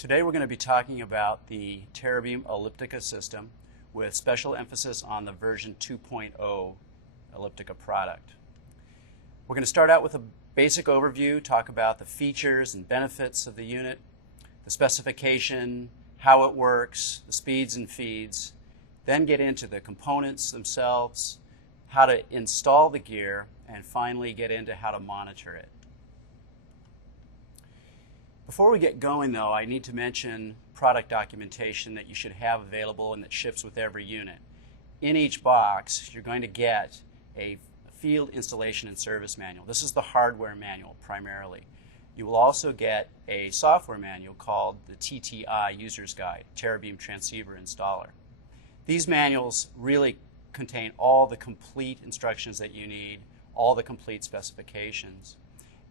Today we're going to be talking about the Terabeam Elliptica system with special emphasis on the version 2.0 Elliptica product. We're going to start out with a basic overview, talk about the features and benefits of the unit, the specification, how it works, the speeds and feeds, then get into the components themselves, how to install the gear, and finally get into how to monitor it. Before we get going, though, I need to mention product documentation that you should have available and that ships with every unit. In each box, you're going to get a field installation and service manual. This is the hardware manual primarily. You will also get a software manual called the Tti User's Guide, Terabeam Transceiver Installer. These manuals really contain all the complete instructions that you need, all the complete specifications.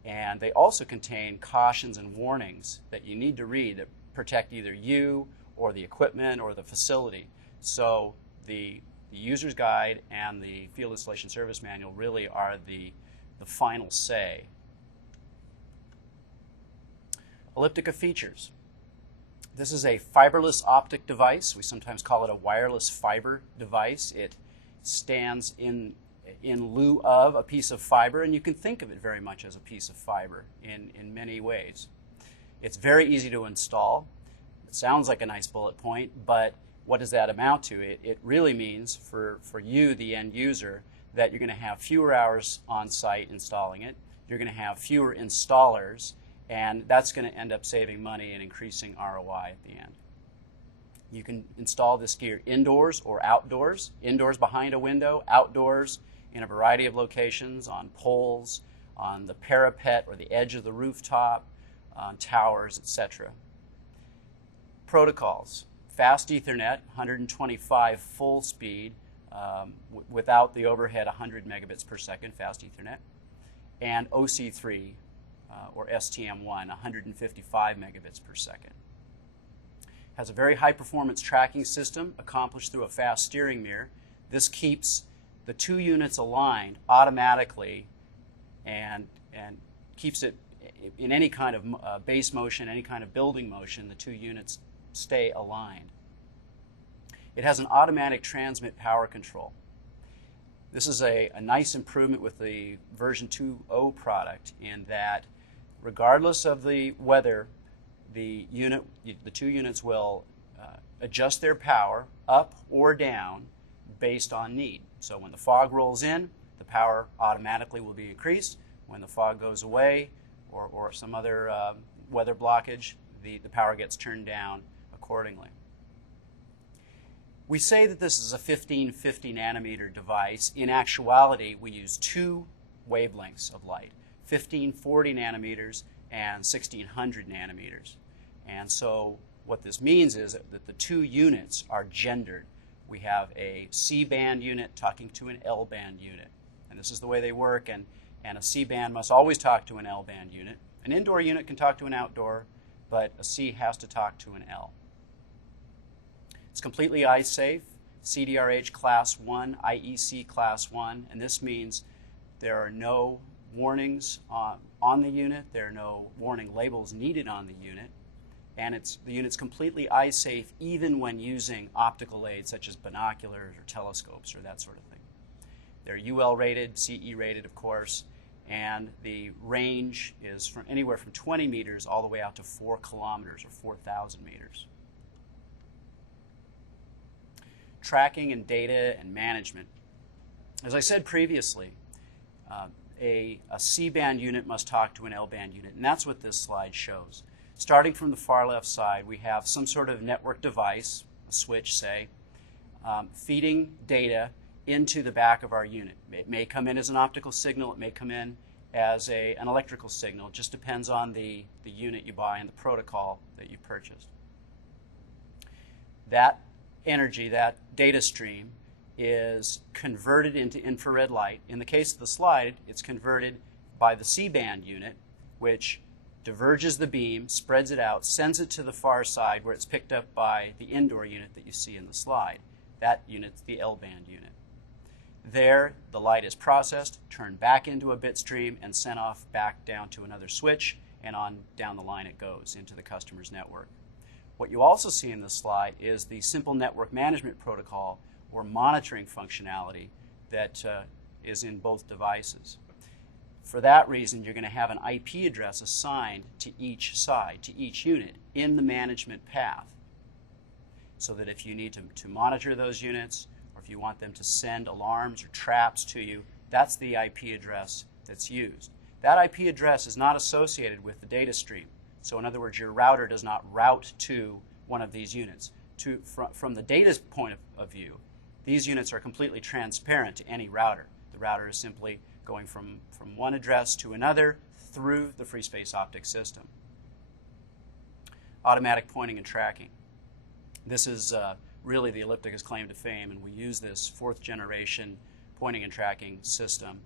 And they also contain cautions and warnings that you need to read that protect either you or the equipment or the facility. So the user's guide and the field installation service manual really are the final say. Elliptica features. This is a fiberless optic device. We sometimes call it a wireless fiber device. It stands in lieu of a piece of fiber, and you can think of it very much as a piece of fiber in many ways. It's very easy to install. It sounds like a nice bullet point, but what does that amount to? It really means for you, the end user, that you're going to have fewer hours on site installing it. You're going to have fewer installers, and that's going to end up saving money and increasing ROI at the end. You can install this gear indoors or outdoors, indoors behind a window, outdoors in a variety of locations, on poles, on the parapet or the edge of the rooftop, on towers, etc. Protocols: fast Ethernet, 125 full speed, without the overhead 100 megabits per second, fast Ethernet, and OC3 or STM1, 155 megabits per second. Has a very high performance tracking system accomplished through a fast steering mirror. This keeps the two units aligned automatically and keeps it in any kind of base motion, any kind of building motion. The two units stay aligned. It has an automatic transmit power control. This is a nice improvement with the version 2.0 product in that regardless of the weather, the two units will adjust their power up or down based on need. So when the fog rolls in, the power automatically will be increased. When the fog goes away or some other weather blockage, the power gets turned down accordingly. We say that this is a 1550 nanometer device. In actuality, we use two wavelengths of light, 1540 nanometers and 1600 nanometers. And so what this means is that the two units are gendered. We have a C-band unit talking to an L-band unit. And this is the way they work, and a C-band must always talk to an L-band unit. An indoor unit can talk to an outdoor, but a C has to talk to an L. It's completely eye-safe, CDRH Class 1, IEC Class 1, and this means there are no warnings on the unit, there are no warning labels needed on the unit, and the unit's completely eye-safe even when using optical aids such as binoculars or telescopes or that sort of thing. They're UL rated, CE rated of course, and the range is from anywhere from 20 meters all the way out to 4 kilometers or 4,000 meters. Tracking and data and management. As I said previously, a C-band unit must talk to an L-band unit, and that's what this slide shows. Starting from the far left side, we have some sort of network device, a switch say, feeding data into the back of our unit. It may come in as an optical signal, it may come in as an electrical signal. It just depends on the unit you buy and the protocol that you purchased. That energy, that data stream, is converted into infrared light. In the case of the slide, it's converted by the C-band unit, which diverges the beam, spreads it out, sends it to the far side where it's picked up by the indoor unit that you see in the slide. That unit's the L-band unit. There, the light is processed, turned back into a bit stream, and sent off back down to another switch, and on down the line it goes into the customer's network. What you also see in this slide is the simple network management protocol or monitoring functionality that is in both devices. For that reason, you're going to have an IP address assigned to each side, to each unit in the management path, so that if you need to monitor those units, or if you want them to send alarms or traps to you, that's the IP address that's used. That IP address is not associated with the data stream. So in other words, your router does not route to one of these units. From the data's point of view, these units are completely transparent to any router. The router is simply going from one address to another through the free space optic system. Automatic pointing and tracking. This is really the Elliptica's claim to fame, and we use this 4th generation pointing and tracking system.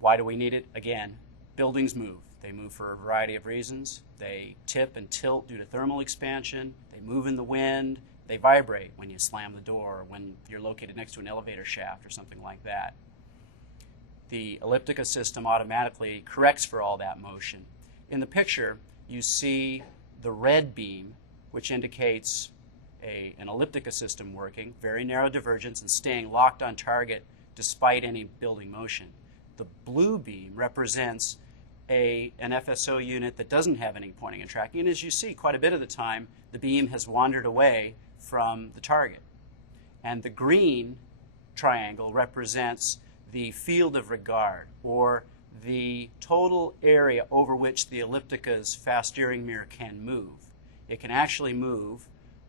Why do we need it? Again, buildings move. They move for a variety of reasons. They tip and tilt due to thermal expansion. They move in the wind. They vibrate when you slam the door, or when you're located next to an elevator shaft or something like that. The Elliptica system automatically corrects for all that motion. In the picture, you see the red beam, which indicates an Elliptica system working, very narrow divergence and staying locked on target despite any building motion. The blue beam represents an FSO unit that doesn't have any pointing and tracking, and as you see, quite a bit of the time, the beam has wandered away from the target. And the green triangle represents the field of regard, or the total area over which the Elliptica's fast steering mirror can move. It can actually move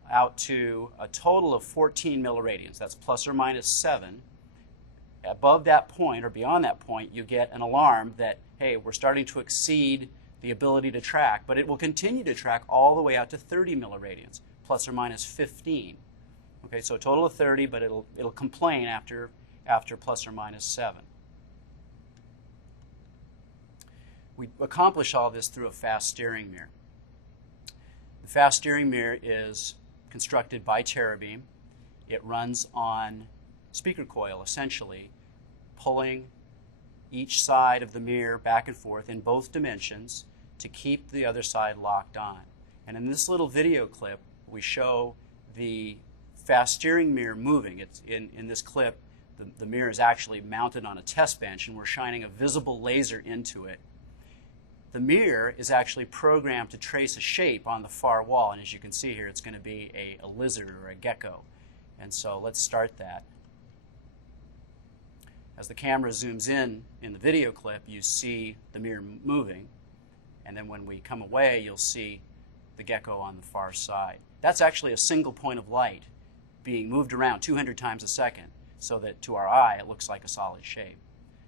out to a total of 14 milliradians. That's plus or minus 7. Above that point or beyond that point, you get an alarm that, hey, we're starting to exceed the ability to track, but it will continue to track all the way out to 30 milliradians, plus or minus 15. Okay, so a total of 30, but it'll complain after plus or minus 7. We accomplish all this through a fast steering mirror. The fast steering mirror is constructed by Terabeam. It runs on speaker coil, essentially, pulling each side of the mirror back and forth in both dimensions to keep the other side locked on. And in this little video clip, we show the fast steering mirror moving. It's in this clip, the mirror is actually mounted on a test bench, and we're shining a visible laser into it. The mirror is actually programmed to trace a shape on the far wall, and as you can see here, it's going to be a lizard or a gecko. And so let's start that. As the camera zooms in the video clip, you see the mirror moving, and then when we come away, you'll see the gecko on the far side. That's actually a single point of light being moved around 200 times a second, so that to our eye it looks like a solid shape.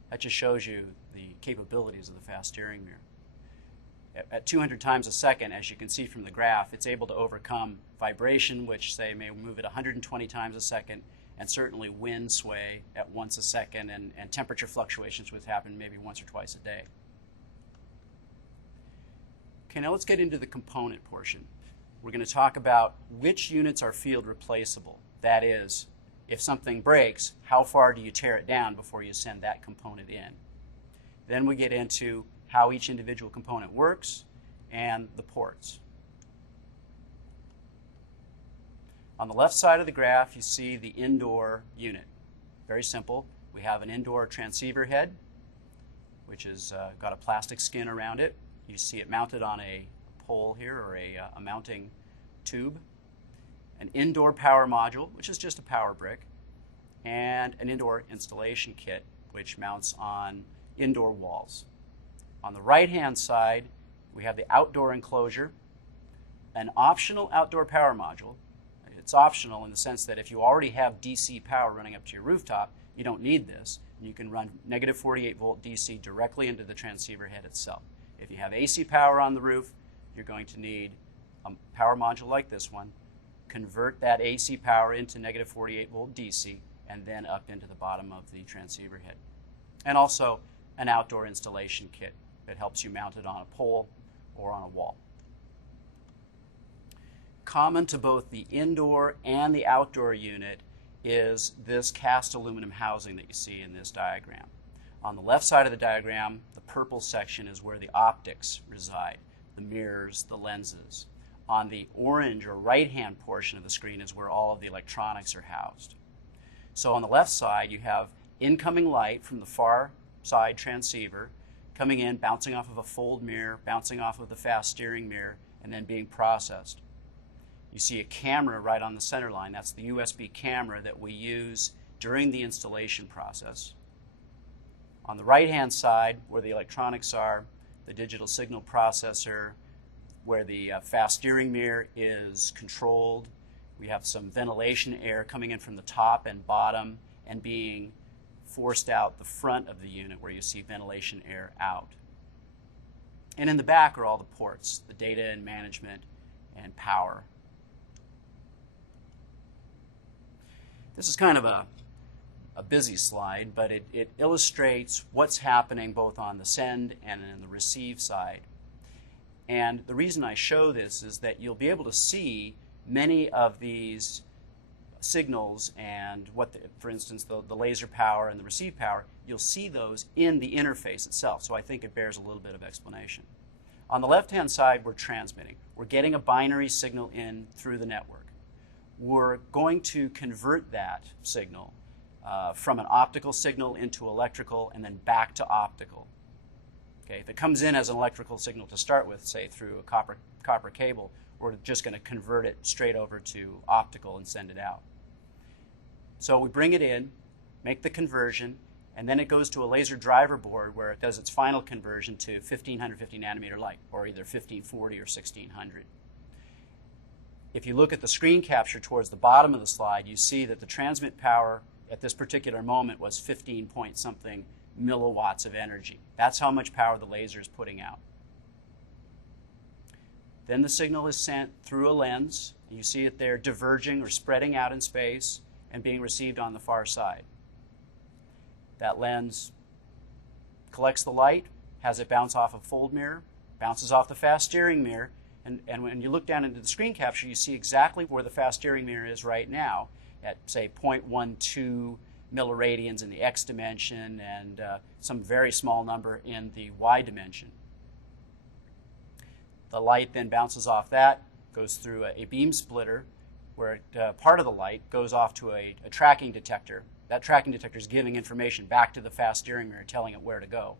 That just shows you the capabilities of the fast steering mirror. At 200 times a second, as you can see from the graph, it's able to overcome vibration, which say may move at 120 times a second, and certainly wind sway at once a second, and temperature fluctuations, which happen maybe once or twice a day. Okay, now let's get into the component portion. We're going to talk about which units are field replaceable. That is, if something breaks, how far do you tear it down before you send that component in? Then we get into how each individual component works and the ports. On the left side of the graph, you see the indoor unit. Very simple. We have an indoor transceiver head, which has got a plastic skin around it. You see it mounted on a pole here, or a mounting tube. An indoor power module, which is just a power brick, and an indoor installation kit, which mounts on indoor walls. On the right-hand side, we have the outdoor enclosure, an optional outdoor power module. It's optional in the sense that if you already have DC power running up to your rooftop, you don't need this. You can run negative 48 volt DC directly into the transceiver head itself. If you have AC power on the roof, you're going to need a power module like this one, convert that AC power into negative 48 volt DC, and then up into the bottom of the transceiver head. And also an outdoor installation kit that helps you mount it on a pole or on a wall. Common to both the indoor and the outdoor unit is this cast aluminum housing that you see in this diagram. On the left side of the diagram, the purple section is where the optics reside, the mirrors, the lenses. On the orange or right-hand portion of the screen is where all of the electronics are housed. So on the left side, you have incoming light from the far side transceiver coming in, bouncing off of a fold mirror, bouncing off of the fast steering mirror, and then being processed. You see a camera right on the center line. That's the USB camera that we use during the installation process. On the right-hand side, where the electronics are, the digital signal processor, where the fast steering mirror is controlled. We have some ventilation air coming in from the top and bottom and being forced out the front of the unit where you see ventilation air out. And in the back are all the ports, the data and management and power. This is kind of a busy slide, but it illustrates what's happening both on the send and in the receive side. And the reason I show this is that you'll be able to see many of these signals and for instance, the laser power and the receive power, you'll see those in the interface itself. So I think it bears a little bit of explanation. On the left-hand side, we're transmitting. We're getting a binary signal in through the network. We're going to convert that signal from an optical signal into electrical and then back to optical. Okay, if it comes in as an electrical signal to start with, say through a copper cable, we're just going to convert it straight over to optical and send it out. So we bring it in, make the conversion, and then it goes to a laser driver board where it does its final conversion to 1550 nanometer light, or either 1540 or 1600. If you look at the screen capture towards the bottom of the slide, you see that the transmit power at this particular moment was 15 point something milliwatts of energy. That's how much power the laser is putting out. Then the signal is sent through a lens. You see it there diverging or spreading out in space and being received on the far side. That lens collects the light, has it bounce off a fold mirror, bounces off the fast steering mirror, and when you look down into the screen capture, you see exactly where the fast steering mirror is right now at, say, 0.12 milliradians in the X dimension and some very small number in the Y dimension. The light then bounces off that, goes through a beam splitter where part of the light goes off to a tracking detector. That tracking detector is giving information back to the fast steering mirror, telling it where to go.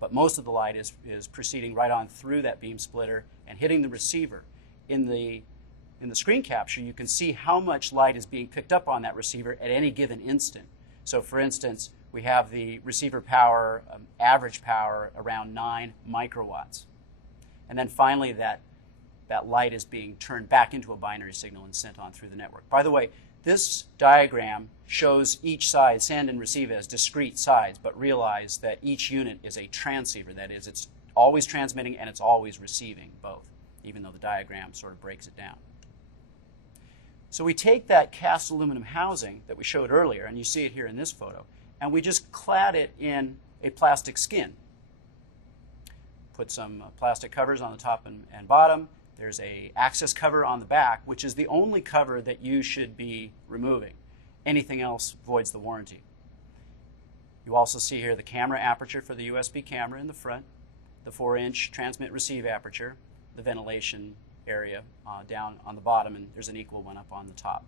But most of the light is proceeding right on through that beam splitter and hitting the receiver. In the screen capture, you can see how much light is being picked up on that receiver at any given instant. So for instance, we have the receiver power, average power, around 9 microwatts. And then finally, that light is being turned back into a binary signal and sent on through the network. By the way, this diagram shows each side, send and receive, as discrete sides, but realize that each unit is a transceiver. That is, it's always transmitting and it's always receiving both, even though the diagram sort of breaks it down. So we take that cast aluminum housing that we showed earlier, and you see it here in this photo, and we just clad it in a plastic skin. Put some plastic covers on the top and bottom. There's an access cover on the back, which is the only cover that you should be removing. Anything else voids the warranty. You also see here the camera aperture for the USB camera in the front, the 4-inch transmit-receive aperture, the ventilation area down on the bottom, and there's an equal one up on the top.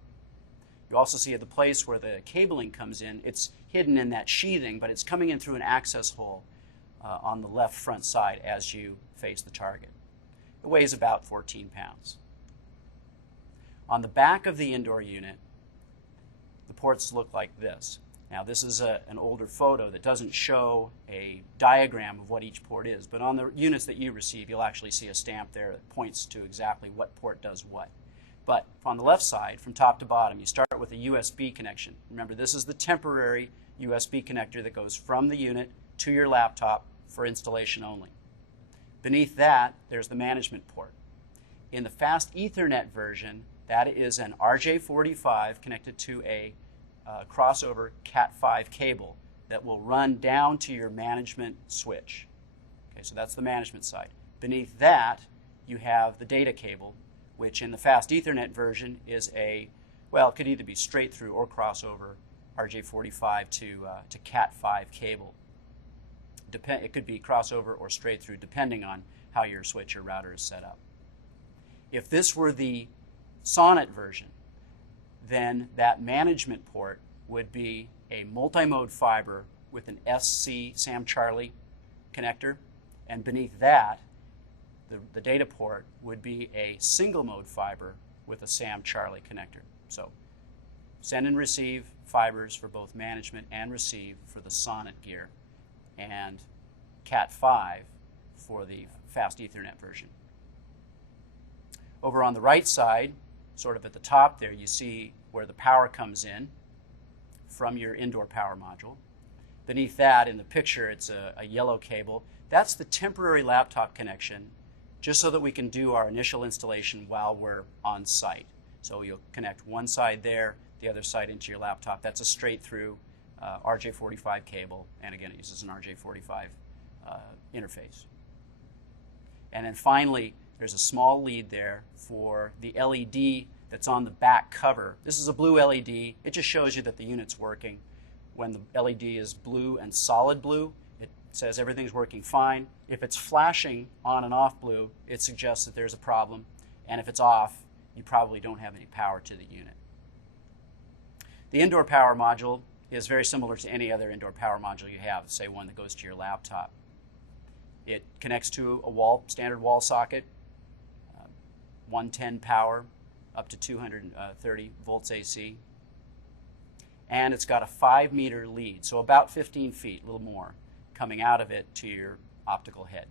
You also see at the place where the cabling comes in, it's hidden in that sheathing, but it's coming in through an access hole on the left front side as you face the target. It weighs about 14 pounds. On the back of the indoor unit, the ports look like this. Now, this is an older photo that doesn't show a diagram of what each port is, but on the units that you receive, you'll actually see a stamp there that points to exactly what port does what. But on the left side, from top to bottom, you start with a USB connection. Remember, this is the temporary USB connector that goes from the unit to your laptop for installation only. Beneath that, there's the management port. In the fast Ethernet version, that is an RJ45 connected to a crossover Cat5 cable that will run down to your management switch. Okay, so that's the management side. Beneath that, you have the data cable, which in the fast Ethernet version is it could either be straight through or crossover RJ45 to Cat5 cable. It could be crossover or straight through, depending on how your switch or router is set up. If this were the Sonnet version, then that management port would be a multi-mode fiber with an SC Sam Charlie connector, and beneath that, the data port would be a single mode fiber with a Sam Charlie connector. So send and receive fibers for both management and receive for the Sonnet gear, and Cat5 for the fast Ethernet version. Over on the right side, sort of at the top there, you see where the power comes in from your indoor power module. Beneath that, in the picture, it's a yellow cable. That's the temporary laptop connection, just so that we can do our initial installation while we're on site. So you'll connect one side there, the other side into your laptop. That's a straight through RJ45 cable, and again, it uses an RJ45 interface. And then finally, there's a small lead there for the LED that's on the back cover. This is a blue LED. It just shows you that the unit's working. When the LED is blue and solid blue, it says everything's working fine. If it's flashing on and off blue, it suggests that there's a problem. And if it's off, you probably don't have any power to the unit. The indoor power module is very similar to any other indoor power module you have, say one that goes to your laptop. It connects to a standard wall socket, 110 power, up to 230 volts AC. And it's got a 5-meter lead, so about 15 feet, a little more, coming out of it to your optical head.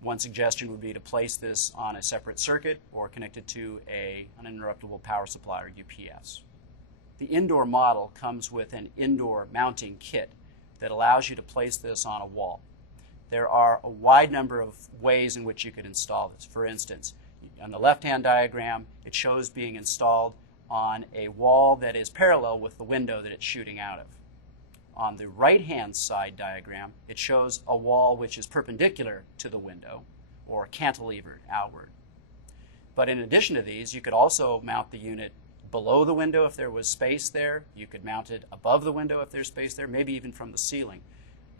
One suggestion would be to place this on a separate circuit or connect it to an uninterruptible power supply, or UPS. The indoor model comes with an indoor mounting kit that allows you to place this on a wall. There are a wide number of ways in which you could install this. For instance, on the left-hand diagram, it shows being installed on a wall that is parallel with the window that it's shooting out of. On the right-hand side diagram, it shows a wall which is perpendicular to the window or cantilevered outward. But in addition to these, you could also mount the unit below the window if there was space there. You could mount it above the window if there's space there, maybe even from the ceiling.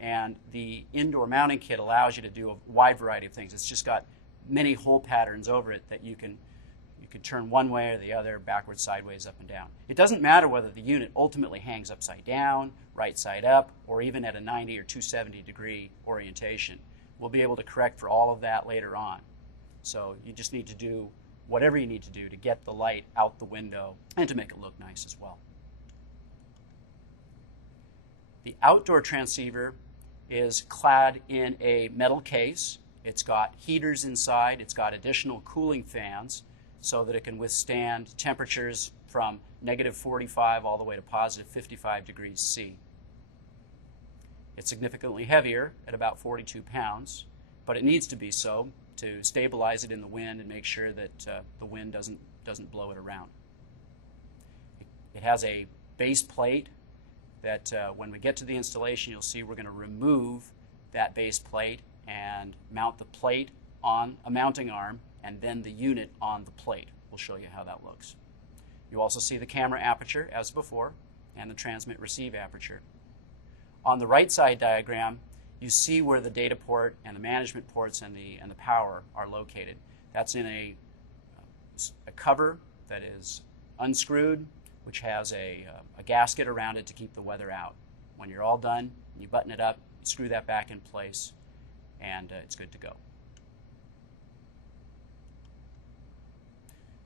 And the indoor mounting kit allows you to do a wide variety of things. It's just got many hole patterns over it that you can turn one way or the other, backwards, sideways, up and down. It doesn't matter whether the unit ultimately hangs upside down, right side up, or even at a 90 or 270 degree orientation. We'll be able to correct for all of that later on. So you just need to do whatever you need to do to get the light out the window and to make it look nice as well. The outdoor transceiver is clad in a metal case. It's got heaters inside. It's got additional cooling fans so that it can withstand temperatures from -45 all the way to +55 degrees C. It's significantly heavier at about 42 pounds, but it needs to be so to stabilize it in the wind and make sure that the wind doesn't blow it around. It has a base plate that when we get to the installation, you'll see we're going to remove that base plate and mount the plate on a mounting arm and then the unit on the plate. We'll show you how that looks. You also see the camera aperture as before and the transmit-receive aperture. On the right side diagram, you see where the data port and the management ports and the power are located. That's in a cover that is unscrewed, which has a gasket around it to keep the weather out. When you're all done, you button it up, you screw that back in place, and it's good to go.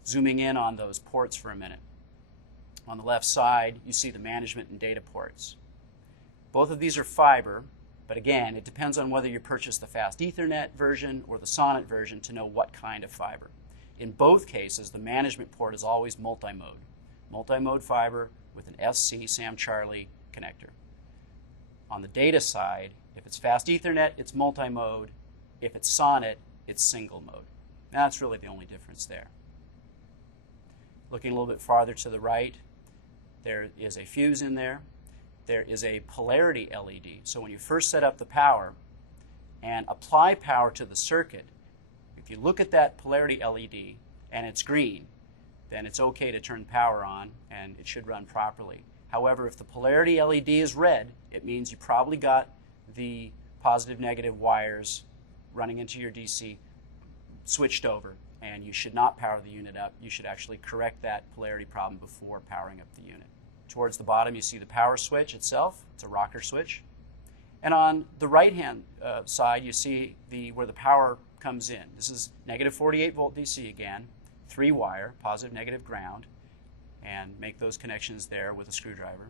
Zooming in on those ports for a minute. On the left side, you see the management and data ports. Both of these are fiber, but again, it depends on whether you purchase the fast Ethernet version or the Sonnet version to know what kind of fiber. In both cases, the management port is always multi-mode. Multi-mode fiber with an SC Sam Charlie connector. On the data side, if it's fast Ethernet, it's multi-mode. If it's Sonnet, it's single mode. That's really the only difference there. Looking a little bit farther to the right, there is a fuse in there. There is a polarity LED. So when you first set up the power and apply power to the circuit, if you look at that polarity LED and it's green, then it's okay to turn the power on and it should run properly. However, if the polarity LED is red, it means you probably got the positive-negative wires running into your DC switched over, and you should not power the unit up. You should actually correct that polarity problem before powering up the unit. Towards the bottom, you see the power switch itself. It's a rocker switch. And on the right-hand side, you see where the power comes in. This is negative 48 volt DC again, 3-wire, positive, negative ground, and make those connections there with a screwdriver.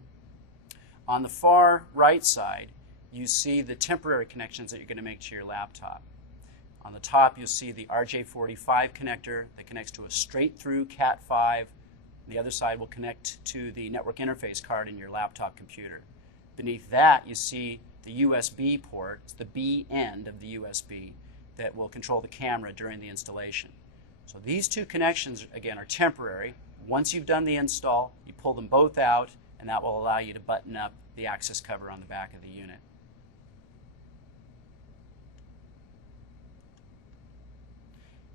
On the far right side, you see the temporary connections that you're going to make to your laptop. On the top, you'll see the RJ45 connector that connects to a straight-through Cat5. The other side will connect to the network interface card in your laptop computer. Beneath that, you see the USB port. It's the B end of the USB that will control the camera during the installation. So these two connections, again, are temporary. Once you've done the install, you pull them both out, and that will allow you to button up the access cover on the back of the unit.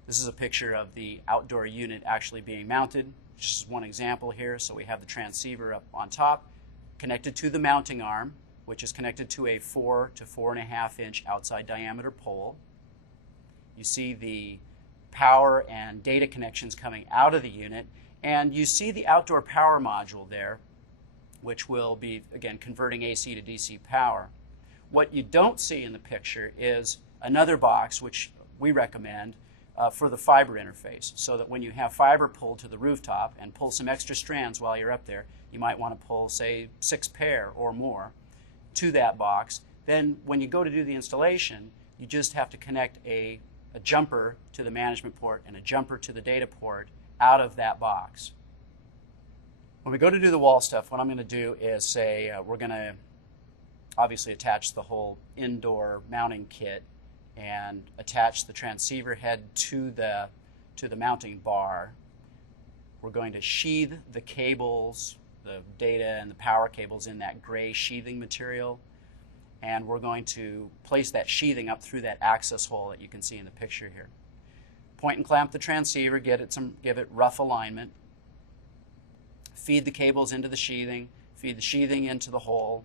This is a picture of the outdoor unit actually being mounted. Just one example here. So we have the transceiver up on top, connected to the mounting arm, which is connected to a 4 to 4.5 inch outside diameter pole. You see the power and data connections coming out of the unit, and you see the outdoor power module there, which will be, again, converting AC to DC power. What you don't see in the picture is another box, which we recommend, for the fiber interface, so that when you have fiber pulled to the rooftop and pull some extra strands while you're up there, you might want to pull, say, 6 pair or more to that box. Then when you go to do the installation, you just have to connect a jumper to the management port and a jumper to the data port out of that box. When we go to do the wall stuff, what I'm going to do is say we're going to obviously attach the whole indoor mounting kit and attach the transceiver head to the mounting bar. We're going to sheathe the cables, the data and the power cables, in that gray sheathing material, and we're going to place that sheathing up through that access hole that you can see in the picture here. Point and clamp the transceiver, give it rough alignment, feed the cables into the sheathing, feed the sheathing into the hole,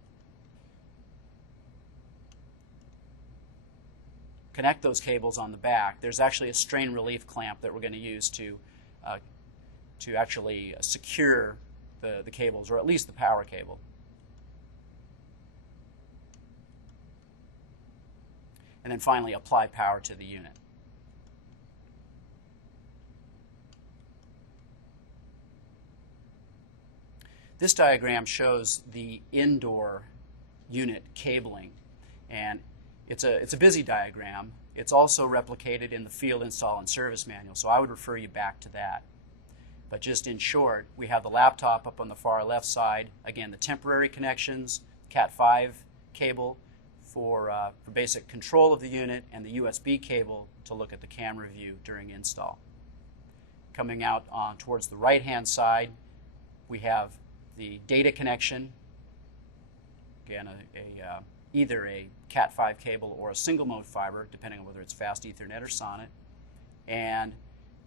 connect those cables on the back. There's actually a strain relief clamp that we're going to use to actually secure the cables, or at least the power cable. And then finally apply power to the unit. This diagram shows the indoor unit cabling, and it's a busy diagram. It's also replicated in the field install and service manual, so I would refer you back to that. But just in short, we have the laptop up on the far left side. Again, the temporary connections, Cat5 cable for basic control of the unit, and the USB cable to look at the camera view during install. Coming out towards the right-hand side, we have the data connection. Again, either a Cat5 cable or a single mode fiber, depending on whether it's fast Ethernet or SONET, and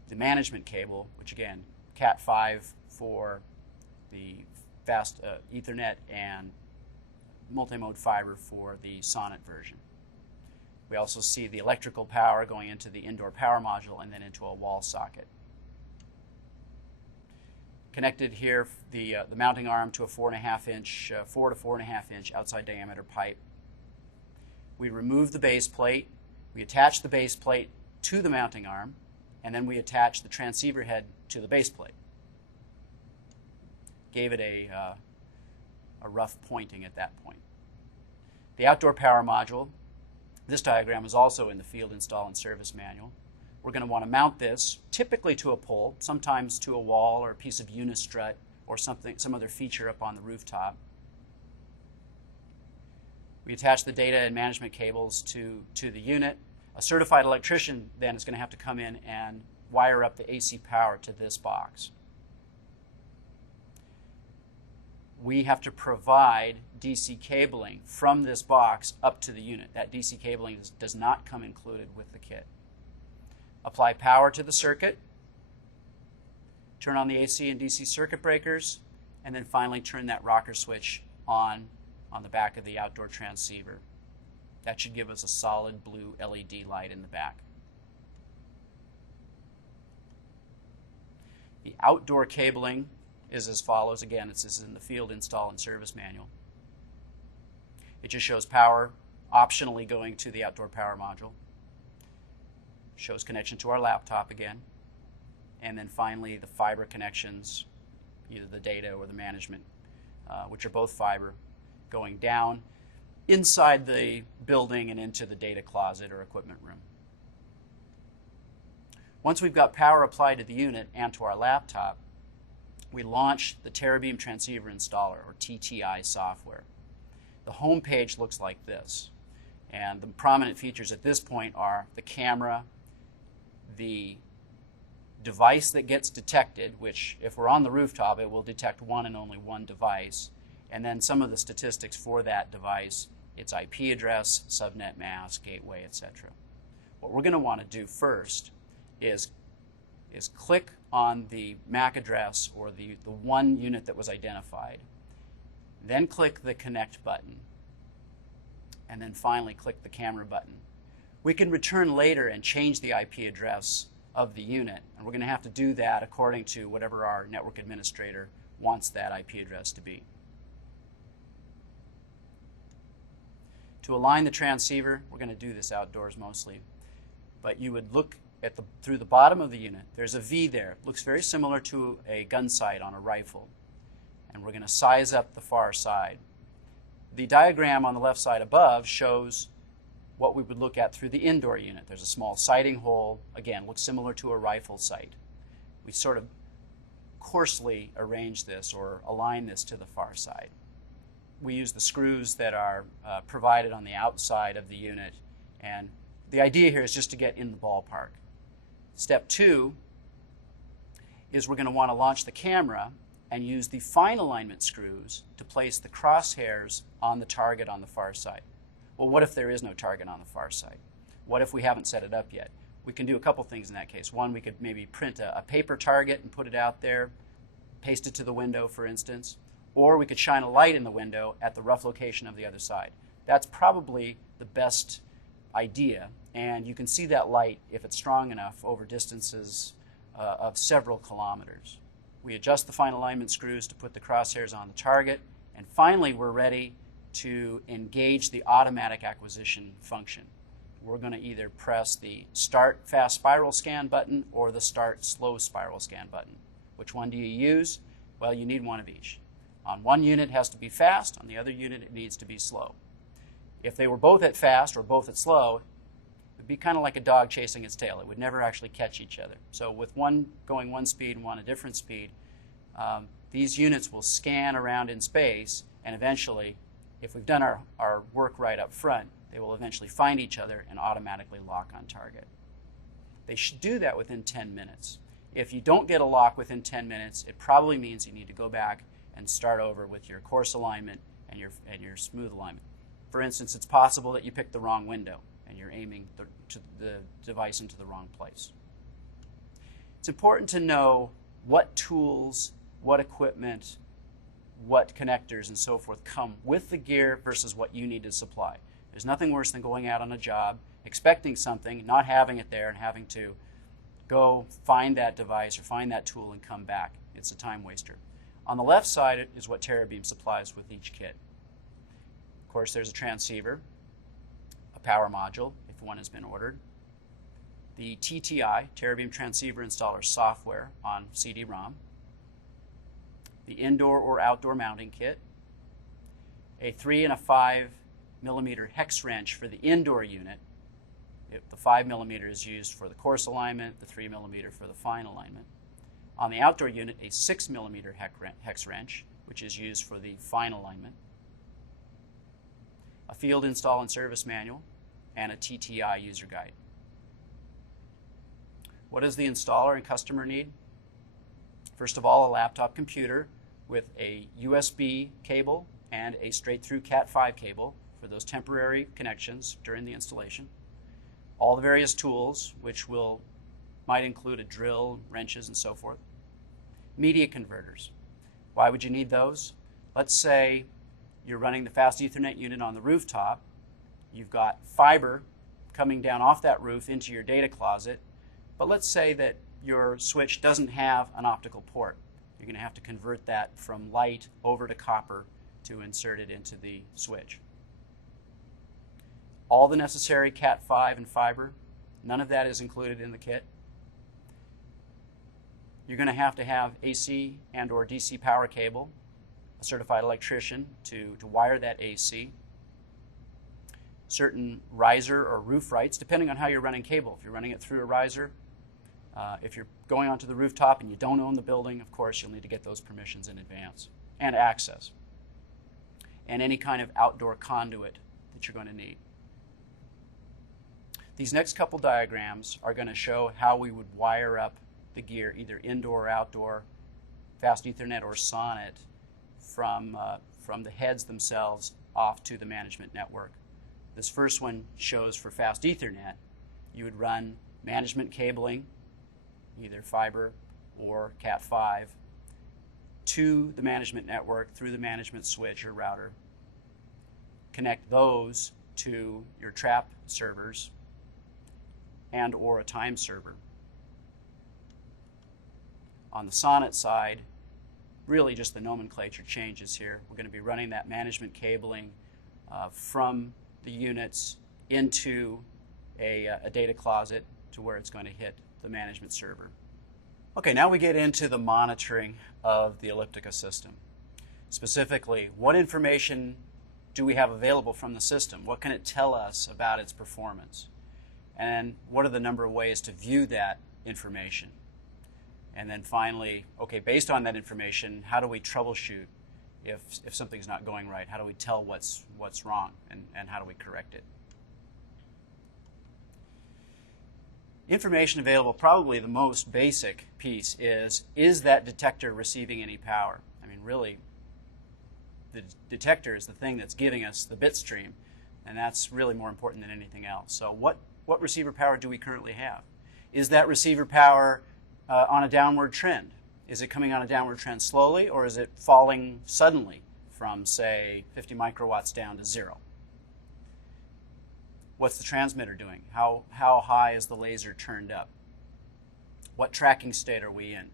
the management cable, which again, Cat5 for the fast Ethernet and multi-mode fiber for the SONET version. We also see the electrical power going into the indoor power module and then into a wall socket. Connected here, the mounting arm to a 4 to 4.5 inch outside diameter pipe. We remove the base plate, we attach the base plate to the mounting arm, and then we attach the transceiver head to the base plate. Gave it a rough pointing at that point. The outdoor power module, this diagram is also in the field install and service manual. We're going to want to mount this typically to a pole, sometimes to a wall or a piece of unistrut or some other feature up on the rooftop. We attach the data and management cables to the unit. A certified electrician then is going to have to come in and wire up the AC power to this box. We have to provide DC cabling from this box up to the unit. That DC cabling does not come included with the kit. Apply power to the circuit, turn on the AC and DC circuit breakers, and then finally turn that rocker switch on the back of the outdoor transceiver. That should give us a solid blue LED light in the back. The outdoor cabling is as follows. Again, this is in the field install and service manual. It just shows power optionally going to the outdoor power module. Shows connection to our laptop again. And then finally the fiber connections, either the data or the management, which are both fiber, going down inside the building and into the data closet or equipment room. Once we've got power applied to the unit and to our laptop, we launch the Terabeam Transceiver Installer, or Tti software. The home page looks like this, and the prominent features at this point are the camera, the device that gets detected, which if we're on the rooftop, it will detect one and only one device, and then some of the statistics for that device, its IP address, subnet mask, gateway, etc. What we're going to want to do first is click on the MAC address or the one unit that was identified, then click the Connect button, and then finally click the Camera button. We can return later and change the IP address of the unit, and we're going to have to do that according to whatever our network administrator wants that IP address to be. To align the transceiver, we're going to do this outdoors mostly, but you would look through the bottom of the unit. There's a V there. It looks very similar to a gun sight on a rifle, and we're going to size up the far side. The diagram on the left side above shows what we would look at through the indoor unit. There's a small sighting hole. Again, looks similar to a rifle sight. We sort of coarsely arrange this or align this to the far side. We use the screws that are provided on the outside of the unit, and the idea here is just to get in the ballpark. Step 2 is we're going to want to launch the camera and use the fine alignment screws to place the crosshairs on the target on the far side. Well, what if there is no target on the far side? What if we haven't set it up yet? We can do a couple things in that case. One, we could maybe print a paper target and put it out there, paste it to the window, for instance, or we could shine a light in the window at the rough location of the other side. That's probably the best idea, and you can see that light, if it's strong enough, over distances of several kilometers. We adjust the fine alignment screws to put the crosshairs on the target, and finally we're ready to engage the automatic acquisition function. We're going to either press the Start Fast Spiral Scan button or the Start Slow Spiral Scan button. Which one do you use? Well, you need one of each. On one unit it has to be fast, on the other unit it needs to be slow. If they were both at fast or both at slow, it would be kind of like a dog chasing its tail. It would never actually catch each other. So with one going one speed and one a different speed, these units will scan around in space, and eventually, if we've done our work right up front, they will eventually find each other and automatically lock on target. They should do that within 10 minutes. If you don't get a lock within 10 minutes, it probably means you need to go back and start over with your coarse alignment and your smooth alignment. For instance, it's possible that you picked the wrong window and you're aiming the device into the wrong place. It's important to know what tools, what equipment, what connectors and so forth come with the gear versus what you need to supply. There's nothing worse than going out on a job, expecting something, not having it there, and having to go find that device or find that tool and come back. It's a time waster. On the left side is what Terabeam supplies with each kit. Of course, there's a transceiver, a power module, if one has been ordered, the TTI, Terabeam Transceiver Installer software on CD-ROM, the indoor or outdoor mounting kit, a 3 and a 5 millimeter hex wrench for the indoor unit. The 5 millimeter is used for the coarse alignment, the 3 millimeter for the fine alignment. On the outdoor unit, a 6 millimeter hex wrench, which is used for the fine alignment, a field install and service manual, and a TTI user guide. What does the installer and customer need? First of all, a laptop computer with a USB cable and a straight-through Cat5 cable for those temporary connections during the installation. All the various tools, which might include a drill, wrenches, and so forth. Media converters. Why would you need those? Let's say you're running the fast Ethernet unit on the rooftop. You've got fiber coming down off that roof into your data closet, but let's say that your switch doesn't have an optical port. You're going to have to convert that from light over to copper to insert it into the switch. All the necessary Cat5 and fiber, none of that is included in the kit. You're going to have AC and or DC power cable, a certified electrician to wire that AC. Certain riser or roof rights, depending on how you're running cable. If you're running it through a riser, if you're going onto the rooftop and you don't own the building, of course, you'll need to get those permissions in advance, and access, and any kind of outdoor conduit that you're going to need. These next couple diagrams are going to show how we would wire up the gear, either indoor or outdoor, fast Ethernet or SONET, from the heads themselves off to the management network. This first one shows for fast Ethernet, you would run management cabling, either fiber or Cat5, to the management network through the management switch or router. Connect those to your trap servers and or a time server. On the SONET side, really just the nomenclature changes here. We're going to be running that management cabling from the units into a data closet to where it's going to hit the management server. Okay, now we get into the monitoring of the Elliptica system. Specifically, what information do we have available from the system? What can it tell us about its performance? And what are the number of ways to view that information? And then finally, okay, based on that information, how do we troubleshoot if something's not going right? How do we tell what's wrong, and how do we correct it? Information available, probably the most basic piece is that detector receiving any power? I mean, really, the detector is the thing that's giving us the bit stream, and that's really more important than anything else. So what receiver power do we currently have? Is that receiver power on a downward trend? Is it coming on a downward trend slowly, or is it falling suddenly from, say, 50 microwatts down to 0? What's the transmitter doing? How high is the laser turned up? What tracking state are we in?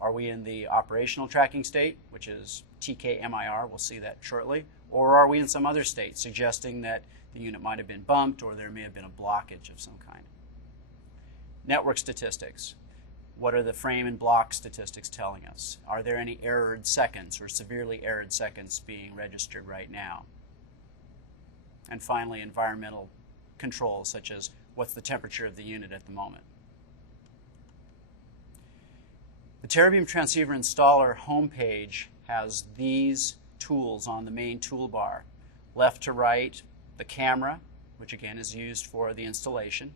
Are we in the operational tracking state, which is TKMIR, we'll see that shortly, or are we in some other state suggesting that the unit might have been bumped or there may have been a blockage of some kind? Network statistics. What are the frame and block statistics telling us? Are there any errored seconds or severely errored seconds being registered right now? And finally, environmental controls, such as what's the temperature of the unit at the moment. The Terabeam Transceiver Installer homepage has these tools on the main toolbar. Left to right, the camera, which again is used for the installation.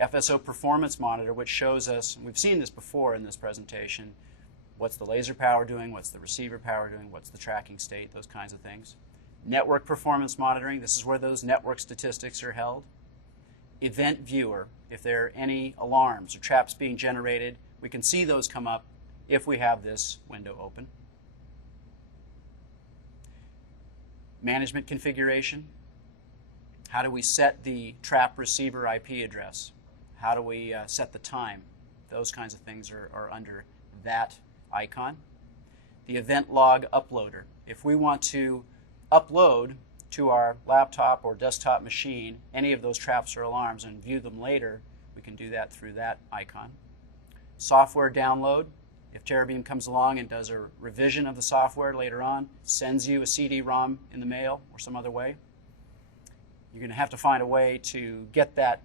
FSO Performance Monitor, which shows us, and we've seen this before in this presentation, what's the laser power doing, what's the receiver power doing, what's the tracking state, those kinds of things. Network Performance Monitoring, this is where those network statistics are held. Event Viewer, if there are any alarms or traps being generated, we can see those come up if we have this window open. Management configuration. How do we set the trap receiver IP address? How do we set the time? Those kinds of things are under that icon. The event log uploader. If we want to upload to our laptop or desktop machine any of those traps or alarms and view them later, we can do that through that icon. Software download. If Terabeam comes along and does a revision of the software later on, sends you a CD-ROM in the mail or some other way, you're going to have to find a way to get that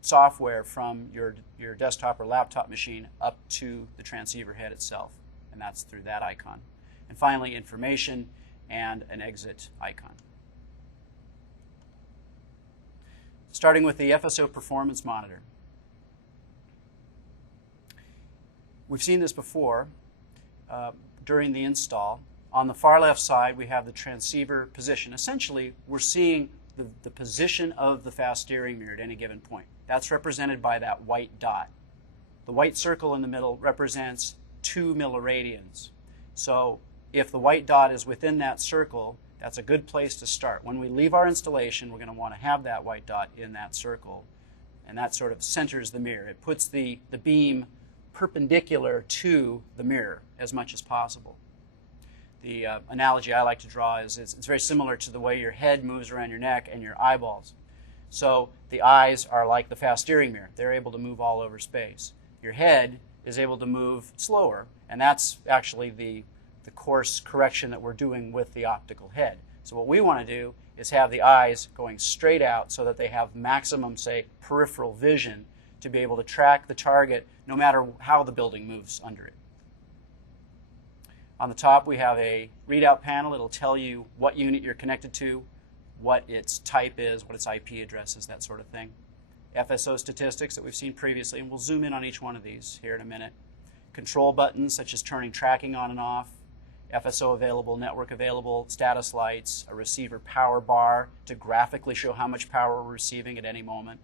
software from your desktop or laptop machine up to the transceiver head itself, and that's through that icon. And finally, information and an exit icon. Starting with the FSO Performance Monitor. We've seen this before during the install. On the far left side, we have the transceiver position. Essentially, we're seeing the position of the fast steering mirror at any given point. That's represented by that white dot. The white circle in the middle represents 2 milliradians. So if the white dot is within that circle, That's a good place to start. When we leave our installation, we're going to want to have that white dot in that circle, and that sort of centers the mirror. It puts the beam perpendicular to the mirror as much as possible. The analogy I like to draw is it's very similar to the way your head moves around your neck and your eyeballs. So the eyes are like the fast steering mirror. They're able to move all over space. Your head is able to move slower, and that's actually the course correction that we're doing with the optical head. So what we want to do is have the eyes going straight out so that they have maximum, say, peripheral vision to be able to track the target no matter how the building moves under it. On the top we have a readout panel. It'll tell you what unit you're connected to, what its type is, what its IP address is, that sort of thing. FSO statistics that we've seen previously, and we'll zoom in on each one of these here in a minute. Control buttons such as turning tracking on and off, FSO available, network available, status lights, a receiver power bar to graphically show how much power we're receiving at any moment.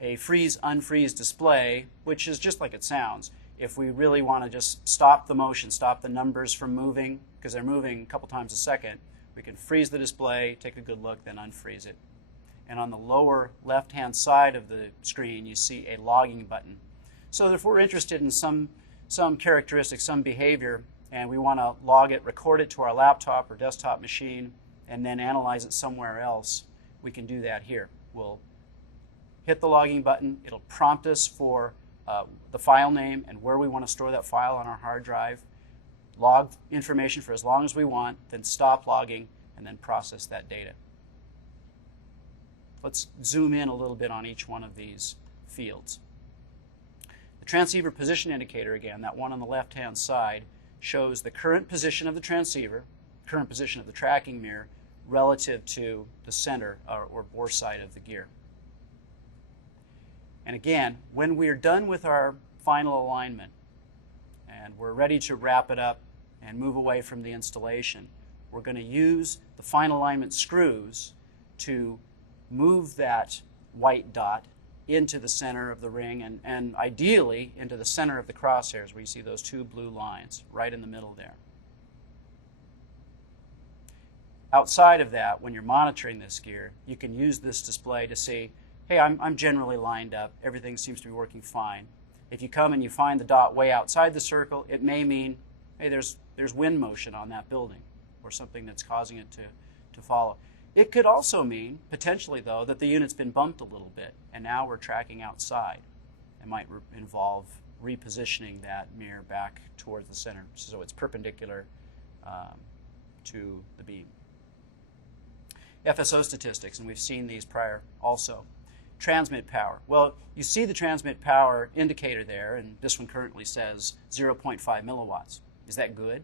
A freeze unfreeze display, which is just like it sounds. If we really want to just stop the motion, stop the numbers from moving, because they're moving a couple times a second, we can freeze the display, take a good look, then unfreeze it. And on the lower left-hand side of the screen, you see a logging button. So if we're interested in some characteristic, some behavior, and we want to log it, record it to our laptop or desktop machine, and then analyze it somewhere else, we can do that here. We'll hit the logging button. It'll prompt us for the file name and where we want to store that file on our hard drive, log information for as long as we want, then stop logging, and then process that data. Let's zoom in a little bit on each one of these fields. The transceiver position indicator, again, that one on the left-hand side, shows the current position of the transceiver, current position of the tracking mirror, relative to the center or bore side of the gear. And again, when we're done with our final alignment and we're ready to wrap it up and move away from the installation, we're going to use the final alignment screws to move that white dot into the center of the ring and ideally into the center of the crosshairs where you see those two blue lines right in the middle there. Outside of that, when you're monitoring this gear, you can use this display to see, hey, I'm generally lined up. Everything seems to be working fine. If you come and you find the dot way outside the circle, it may mean, hey, there's wind motion on that building or something that's causing it to follow. It could also mean, potentially though, that the unit's been bumped a little bit and now we're tracking outside. It might involve repositioning that mirror back towards the center so it's perpendicular to the beam. FSO statistics, and we've seen these prior also. Transmit power. Well, you see the transmit power indicator there, and this one currently says 0.5 milliwatts. Is that good?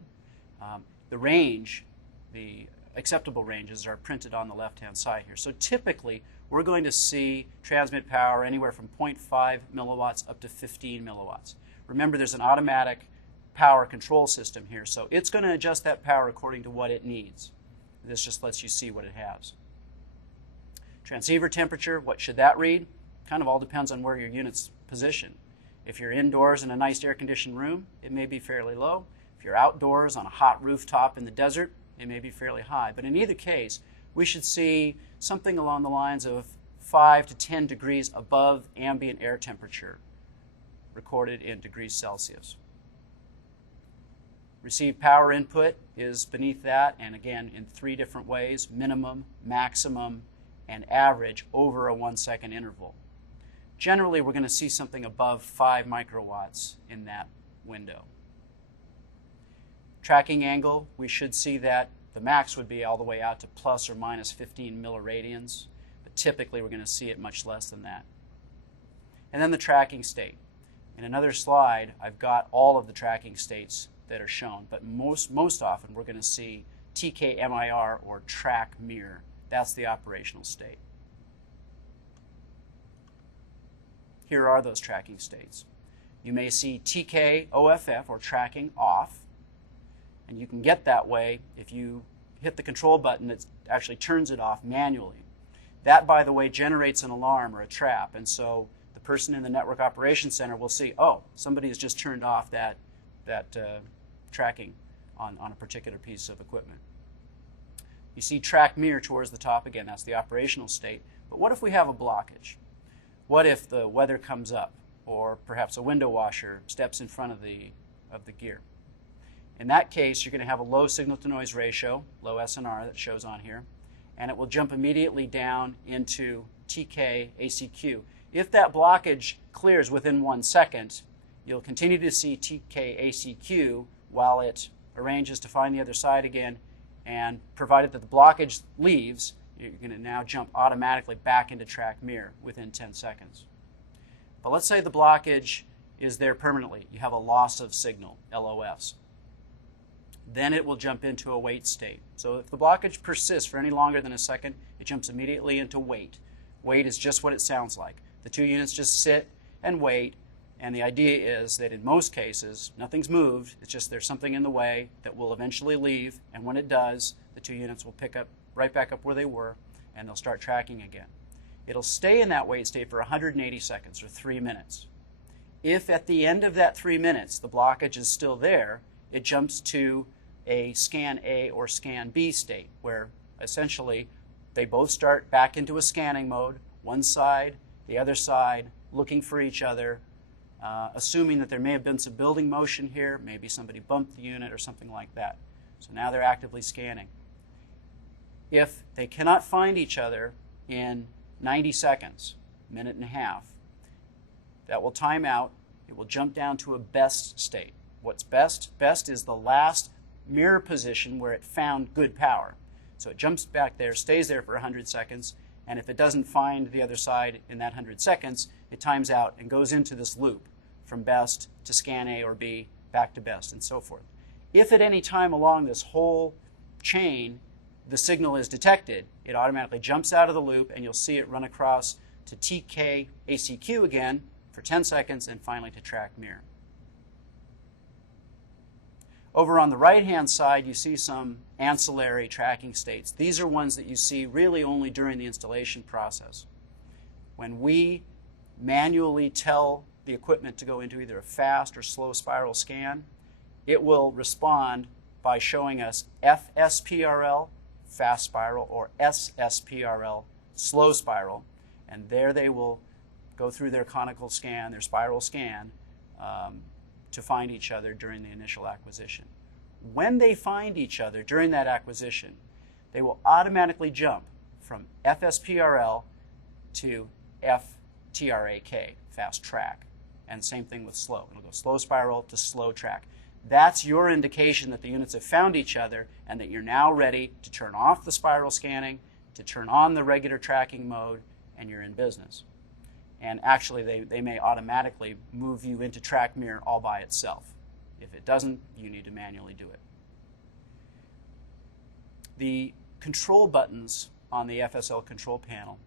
The range, the acceptable ranges are printed on the left-hand side here. So typically, we're going to see transmit power anywhere from 0.5 milliwatts up to 15 milliwatts. Remember, there's an automatic power control system here, so it's going to adjust that power according to what it needs. This just lets you see what it has. Transceiver temperature, what should that read? Kind of all depends on where your unit's positioned. If you're indoors in a nice air-conditioned room, it may be fairly low. If you're outdoors on a hot rooftop in the desert, it may be fairly high. But in either case, we should see something along the lines of 5 to 10 degrees above ambient air temperature, recorded in degrees Celsius. Received power input is beneath that, and again, in 3 different ways: minimum, maximum, and average over a 1-second interval. Generally, we're going to see something above 5 microwatts in that window. Tracking angle, we should see that the max would be all the way out to plus or minus 15 milliradians, but typically we're going to see it much less than that. And then the tracking state. In another slide, I've got all of the tracking states that are shown, but most often we're going to see TK-MIR or track mirror. That's the operational state. Here are those tracking states. You may see TK-OFF or tracking off, and you can get that way if you hit the control button that actually turns it off manually. That, by the way, generates an alarm or a trap, and so the person in the Network Operations Center will see, oh, somebody has just turned off that tracking on a particular piece of equipment. You see track mirror towards the top again. That's the operational state. But what if we have a blockage? What if the weather comes up, or perhaps a window washer steps in front of the gear? In that case, you're going to have a low signal-to-noise ratio, low SNR that shows on here, and it will jump immediately down into TK ACQ. If that blockage clears within 1 second, you'll continue to see TK ACQ while it arranges to find the other side again, and provided that the blockage leaves, you're going to now jump automatically back into track mirror within 10 seconds. But let's say the blockage is there permanently. You have a loss of signal, LOS. Then it will jump into a wait state. So if the blockage persists for any longer than a second, it jumps immediately into wait. Wait is just what it sounds like. The two units just sit and wait, and the idea is that in most cases, nothing's moved. It's just there's something in the way that will eventually leave, and when it does, the two units will pick up right back up where they were, and they'll start tracking again. It'll stay in that wait state for 180 seconds, or 3 minutes. If at the end of that 3 minutes the blockage is still there, it jumps to a scan A or scan B state, where essentially they both start back into a scanning mode, one side, the other side, looking for each other, assuming that there may have been some building motion here, maybe somebody bumped the unit or something like that. So now they're actively scanning. If they cannot find each other in 90 seconds, minute and a half, that will time out. It will jump down to a best state. What's best? Best is the last mirror position where it found good power. So it jumps back there, stays there for 100 seconds, and if it doesn't find the other side in that 100 seconds, it times out and goes into this loop from best to scan A or B, back to best, and so forth. If at any time along this whole chain the signal is detected, it automatically jumps out of the loop, and you'll see it run across to TK ACQ again for 10 seconds, and finally to track mirror. Over on the right-hand side, you see some ancillary tracking states. These are ones that you see really only during the installation process. When we manually tell the equipment to go into either a fast or slow spiral scan, it will respond by showing us FSPRL, fast spiral, or SSPRL, slow spiral, and there they will go through their conical scan, their spiral scan, to find each other during the initial acquisition. When they find each other during that acquisition, they will automatically jump from FSPRL to FTRAK, fast track, and same thing with slow. It'll go slow spiral to slow track. That's your indication that the units have found each other and that you're now ready to turn off the spiral scanning, to turn on the regular tracking mode, and you're in business. And actually, they may automatically move you into track mirror all by itself. If it doesn't, you need to manually do it. The control buttons on the FSL control panel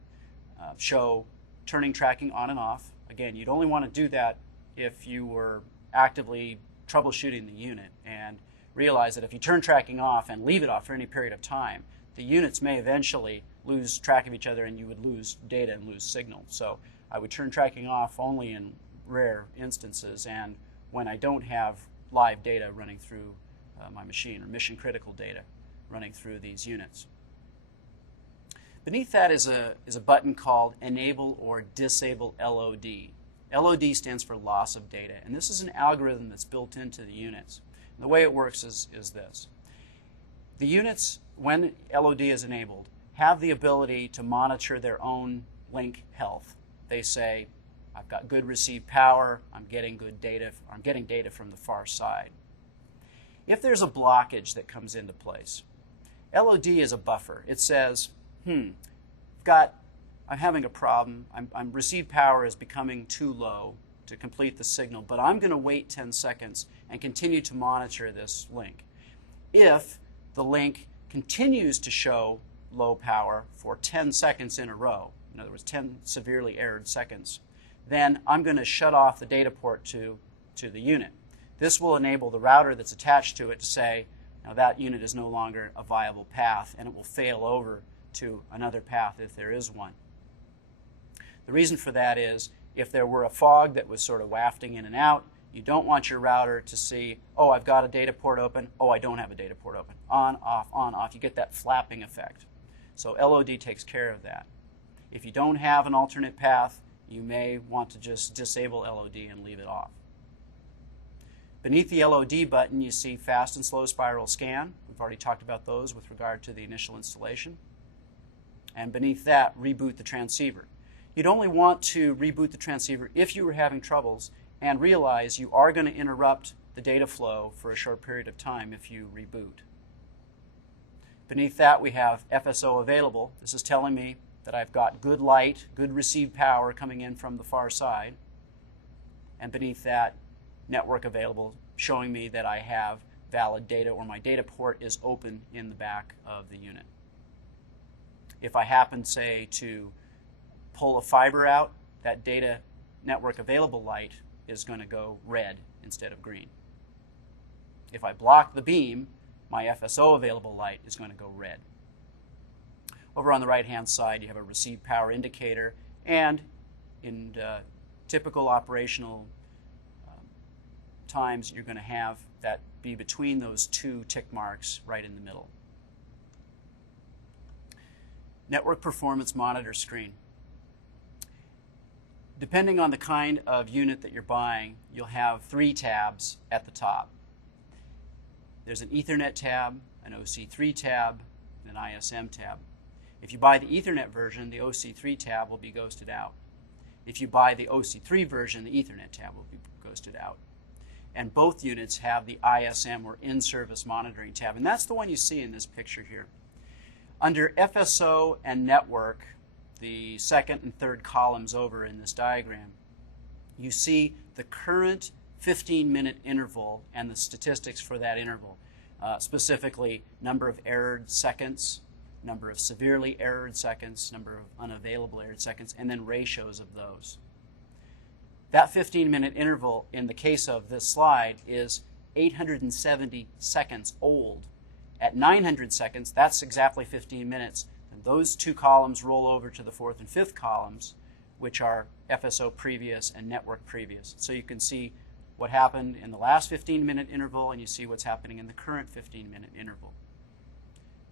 show turning tracking on and off. Again, you'd only want to do that if you were actively troubleshooting the unit, and realize that if you turn tracking off and leave it off for any period of time, the units may eventually lose track of each other and you would lose data and lose signal. So I would turn tracking off only in rare instances and when I don't have live data running through my machine, or mission critical data running through these units. Beneath that is a button called Enable or Disable LOD. LOD stands for loss of data, and this is an algorithm that's built into the units. And the way it works is this. The units, when LOD is enabled, have the ability to monitor their own link health. They say, I've got good received power, I'm getting good data, I'm getting data from the far side. If there's a blockage that comes into place, LOD is a buffer. It says, I'm having a problem, received power is becoming too low to complete the signal, but I'm going to wait 10 seconds and continue to monitor this link. If the link continues to show low power for 10 seconds in a row, in other words, 10 severely errored seconds, then I'm going to shut off the data port to the unit. This will enable the router that's attached to it to say, now that unit is no longer a viable path, and it will fail over to another path if there is one. The reason for that is if there were a fog that was sort of wafting in and out, You don't want your router to see, oh, I've got a data port open, oh, I don't have a data port open. On, off. You get that flapping effect. So LOD takes care of that. If you don't have an alternate path, you may want to just disable LOD and leave it off. Beneath the LOD button, you see fast and slow spiral scan. We've already talked about those with regard to the initial installation. And beneath that, reboot the transceiver. You'd only want to reboot the transceiver if you were having troubles and realize you are going to interrupt the data flow for a short period of time if you reboot. Beneath that, we have FSO available. This is telling me that I've got good light, good received power coming in from the far side. And beneath that, network available, showing me that I have valid data or my data port is open in the back of the unit. If I happen, say, to pull a fiber out, that data network available light is going to go red instead of green. If I block the beam, my FSO available light is going to go red. Over on the right-hand side, you have a received power indicator, and in typical operational times, you're going to have that be between those two tick marks right in the middle. Network Performance Monitor Screen. Depending on the kind of unit that you're buying, you'll have 3 tabs at the top. There's an Ethernet tab, an OC3 tab, and an ISM tab. If you buy the Ethernet version, the OC3 tab will be ghosted out. If you buy the OC3 version, the Ethernet tab will be ghosted out. And both units have the ISM or in-service monitoring tab, and that's the one you see in this picture here. Under FSO and network, the second and third columns over in this diagram, you see the current 15-minute interval and the statistics for that interval, specifically number of errored seconds, number of severely errored seconds, number of unavailable errored seconds, and then ratios of those. That 15-minute interval in the case of this slide is 870 seconds old. At 900 seconds, that's exactly 15 minutes. And those 2 columns roll over to the 4th and 5th columns, which are FSO previous and network previous. So you can see what happened in the last 15-minute interval, and you see what's happening in the current 15-minute interval.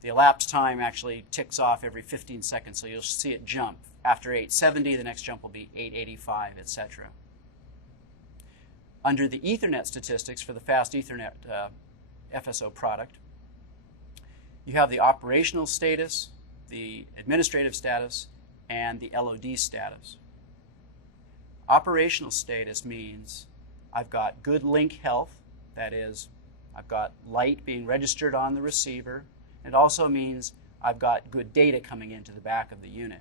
The elapsed time actually ticks off every 15 seconds, so you'll see it jump. After 870, the next jump will be 885, etc. Under the Ethernet statistics for the fast Ethernet FSO product, you have the operational status, the administrative status, and the LOD status. Operational status means I've got good link health, that is, I've got light being registered on the receiver. It also means I've got good data coming into the back of the unit.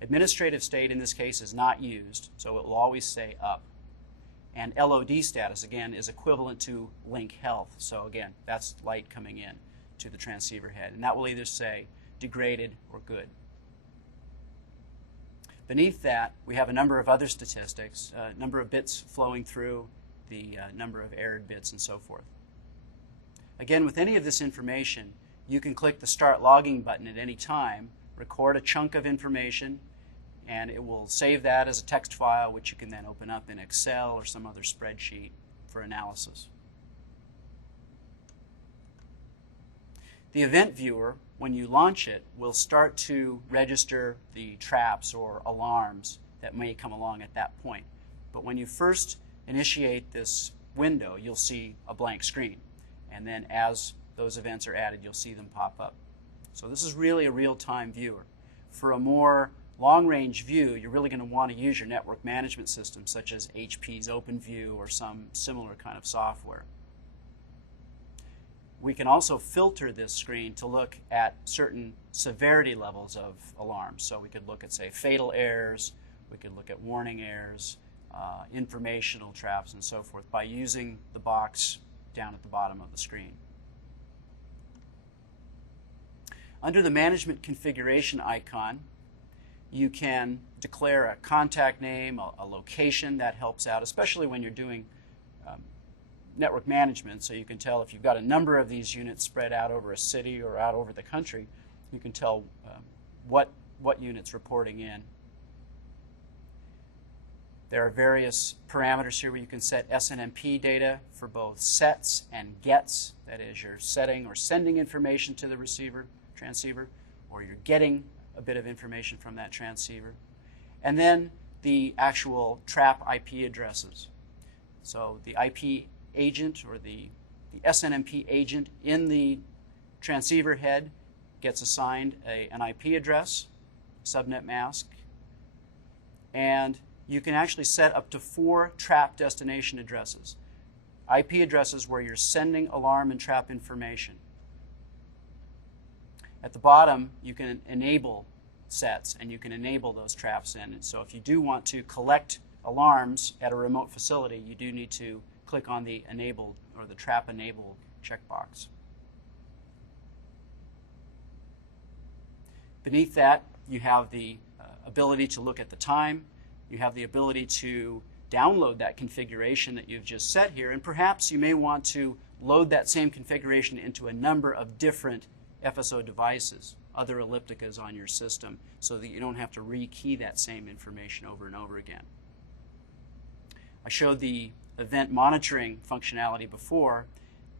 Administrative state in this case is not used, so it will always say up. And LOD status, again, is equivalent to link health. So again, that's light coming in to the transceiver head. And that will either say degraded or good. Beneath that, we have a number of other statistics, number of bits flowing through, the number of errored bits, and so forth. Again, with any of this information, you can click the Start Logging button at any time, record a chunk of information, and it will save that as a text file, which you can then open up in Excel or some other spreadsheet for analysis. The event viewer, when you launch it, will start to register the traps or alarms that may come along at that point. But when you first initiate this window, you'll see a blank screen. And then as those events are added, you'll see them pop up. So this is really a real-time viewer. For a more long-range view, you're really going to want to use your network management system, such as HP's OpenView or some similar kind of software. We can also filter this screen to look at certain severity levels of alarms. So we could look at, say, fatal errors, we could look at warning errors, informational traps, and so forth by using the box down at the bottom of the screen. Under the Management Configuration icon, you can declare a contact name, a location. That helps out, especially when you're doing network management, so you can tell if you've got a number of these units spread out over a city or out over the country, you can tell what unit's reporting in. There are various parameters here where you can set SNMP data for both sets and gets. That is, you're setting or sending information to the receiver, transceiver, or you're getting a bit of information from that transceiver. And then the actual trap IP addresses. So the IP agent or the SNMP agent in the transceiver head gets assigned an IP address, subnet mask, and you can actually set up to 4 trap destination addresses. IP addresses where you're sending alarm and trap information. At the bottom, you can enable sets, and you can enable those traps in. And so if you do want to collect alarms at a remote facility, you do need to click on the enabled or the trap enabled checkbox. Beneath that, you have the ability to look at the time. You have the ability to download that configuration that you've just set here, and perhaps you may want to load that same configuration into a number of different FSO devices, other Ellipticas on your system, so that you don't have to rekey that same information over and over again. I showed the event monitoring functionality before.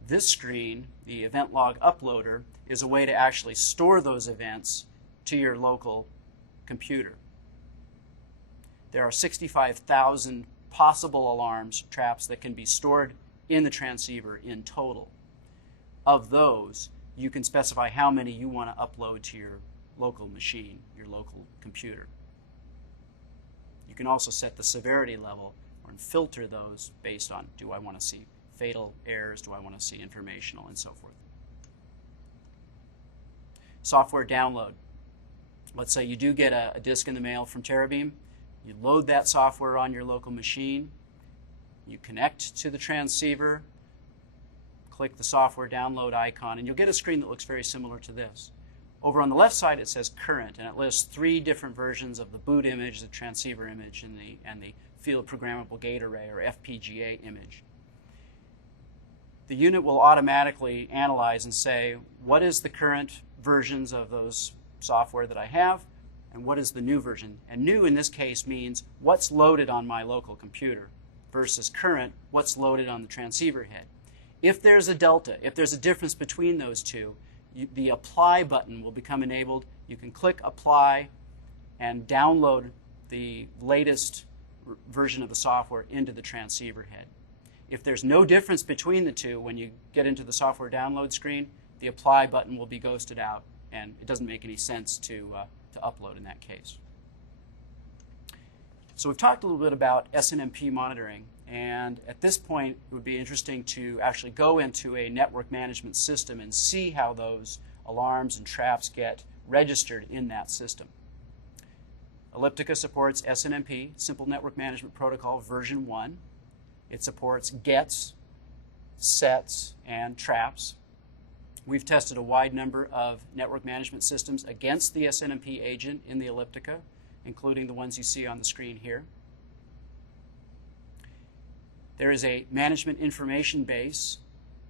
This screen, the event log uploader, is a way to actually store those events to your local computer. There are 65,000 possible alarms, traps that can be stored in the transceiver in total. Of those, you can specify how many you want to upload to your local machine, your local computer. You can also set the severity level and filter those based on, do I want to see fatal errors, do I want to see informational, and so forth. Software download. Let's say you do get a disk in the mail from Terabeam. You load that software on your local machine. You connect to the transceiver, click the software download icon, and you'll get a screen that looks very similar to this. Over on the left side, it says current, and it lists 3 different versions of the boot image, the transceiver image, and the field programmable gate array, or FPGA image. The unit will automatically analyze and say, what is the current versions of those software that I have, and what is the new version? And new in this case means what's loaded on my local computer versus current, what's loaded on the transceiver head. If there's a delta, if there's a difference between those two, the apply button will become enabled. You can click apply and download the latest version of the software into the transceiver head. If there's no difference between the two, when you get into the software download screen, the apply button will be ghosted out, and it doesn't make any sense to upload in that case. So we've talked a little bit about SNMP monitoring, and at this point it would be interesting to actually go into a network management system and see how those alarms and traps get registered in that system. Elliptica supports SNMP, Simple Network Management Protocol version 1. It supports gets, sets, and traps. We've tested a wide number of network management systems against the SNMP agent in the Elliptica, including the ones you see on the screen here. There is a management information base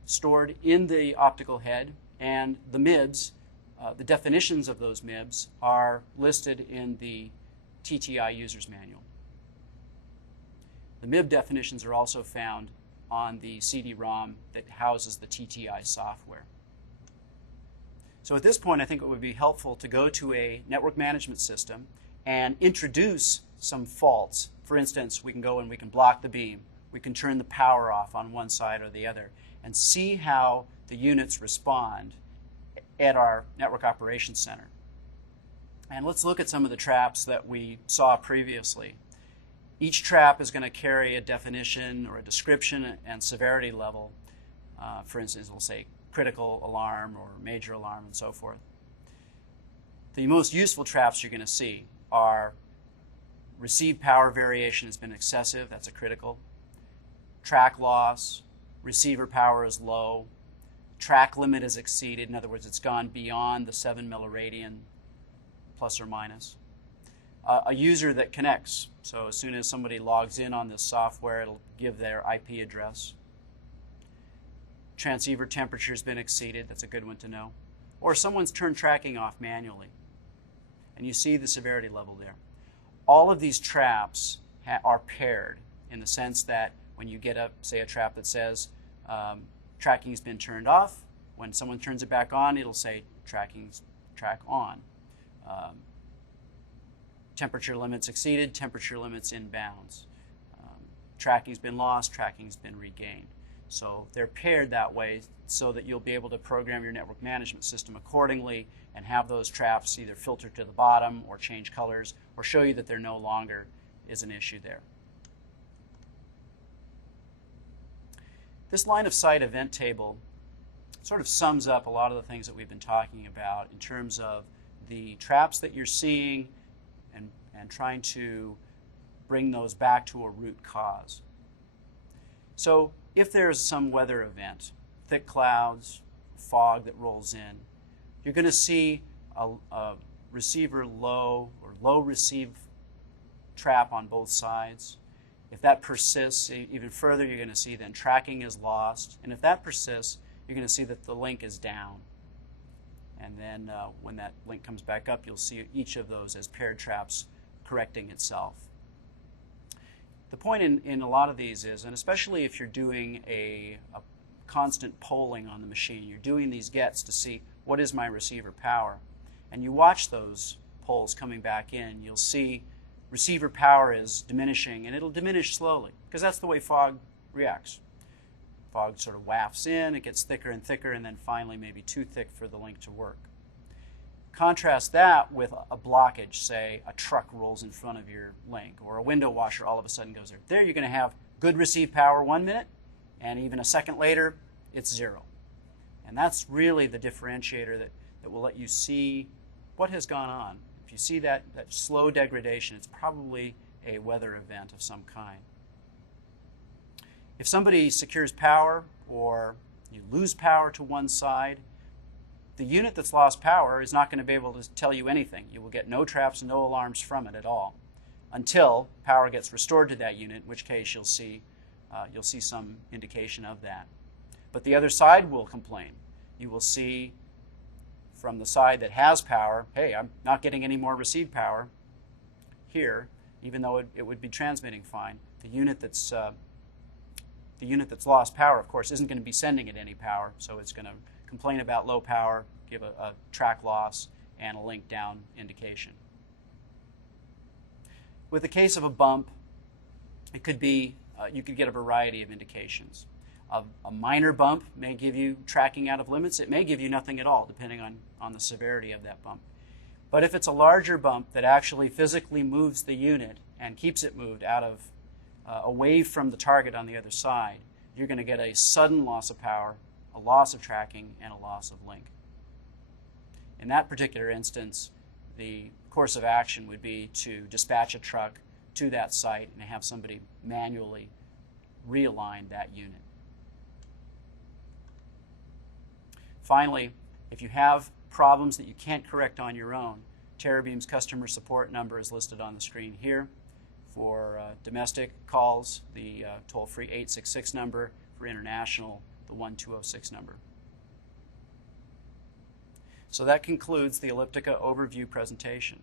stored in the optical head, and the MIBs, the definitions of those MIBs, are listed in the TTI User's Manual. The MIB definitions are also found on the CD-ROM that houses the TTI software. So at this point, I think it would be helpful to go to a network management system and introduce some faults. For instance, we can go and we can block the beam. We can turn the power off on one side or the other and see how the units respond at our network operations center. And let's look at some of the traps that we saw previously. Each trap is going to carry a definition or a description and severity level. For instance, we'll say critical alarm or major alarm and so forth. The most useful traps you're going to see are received power variation has been excessive, that's a critical. Track loss, receiver power is low, track limit is exceeded, in other words, it's gone beyond the 7 milliradian plus or minus. A user that connects, so as soon as somebody logs in on this software, it'll give their IP address. Transceiver temperature has been exceeded, that's a good one to know. Or someone's turned tracking off manually. And you see the severity level there. All of these traps are paired in the sense that when you get say a trap that says tracking's been turned off, when someone turns it back on, it'll say track on. Temperature limits exceeded, temperature limits in bounds. Tracking's been lost, tracking's been regained. So they're paired that way so that you'll be able to program your network management system accordingly and have those traps either filter to the bottom or change colors or show you that there no longer is an issue there. This line of sight event table sort of sums up a lot of the things that we've been talking about in terms of the traps that you're seeing and trying to bring those back to a root cause. So if there's some weather event, thick clouds, fog that rolls in, you're going to see a receiver low or low receive trap on both sides. If that persists even further, you're going to see then tracking is lost. And if that persists, you're going to see that the link is down. And then when that link comes back up, you'll see each of those as paired traps correcting itself. The point in a lot of these is, and especially if you're doing a constant polling on the machine, you're doing these gets to see what is my receiver power, and you watch those polls coming back in, you'll see receiver power is diminishing, and it'll diminish slowly, because that's the way fog reacts. Fog sort of wafts in, it gets thicker and thicker, and then finally maybe too thick for the link to work. Contrast that with a blockage, say a truck rolls in front of your link, or a window washer all of a sudden goes there. There you're going to have good receive power 1 minute, and even a second later, it's 0. And that's really the differentiator that will let you see what has gone on. If you see that slow degradation, it's probably a weather event of some kind. If somebody secures power or you lose power to one side, the unit that's lost power is not going to be able to tell you anything. You will get no traps, no alarms from it at all until power gets restored to that unit, in which case you'll see some indication of that. But the other side will complain. You will see from the side that has power, hey, I'm not getting any more receive power here, even though it would be transmitting fine. The unit that's lost power, of course, isn't going to be sending it any power, so it's going to complain about low power, give a track loss, and a link down indication. With the case of a bump, it could be, you could get a variety of indications. A minor bump may give you tracking out of limits. It may give you nothing at all, depending on the severity of that bump. But if it's a larger bump that actually physically moves the unit and keeps it moved out of, away from the target on the other side, you're going to get a sudden loss of power, a loss of tracking, and a loss of link. In that particular instance, the course of action would be to dispatch a truck to that site and have somebody manually realign that unit. Finally, if you have problems that you can't correct on your own, Terabeam's customer support number is listed on the screen here. For domestic calls, the toll-free 866 number. For international, the 1206 number. So that concludes the Elliptica overview presentation.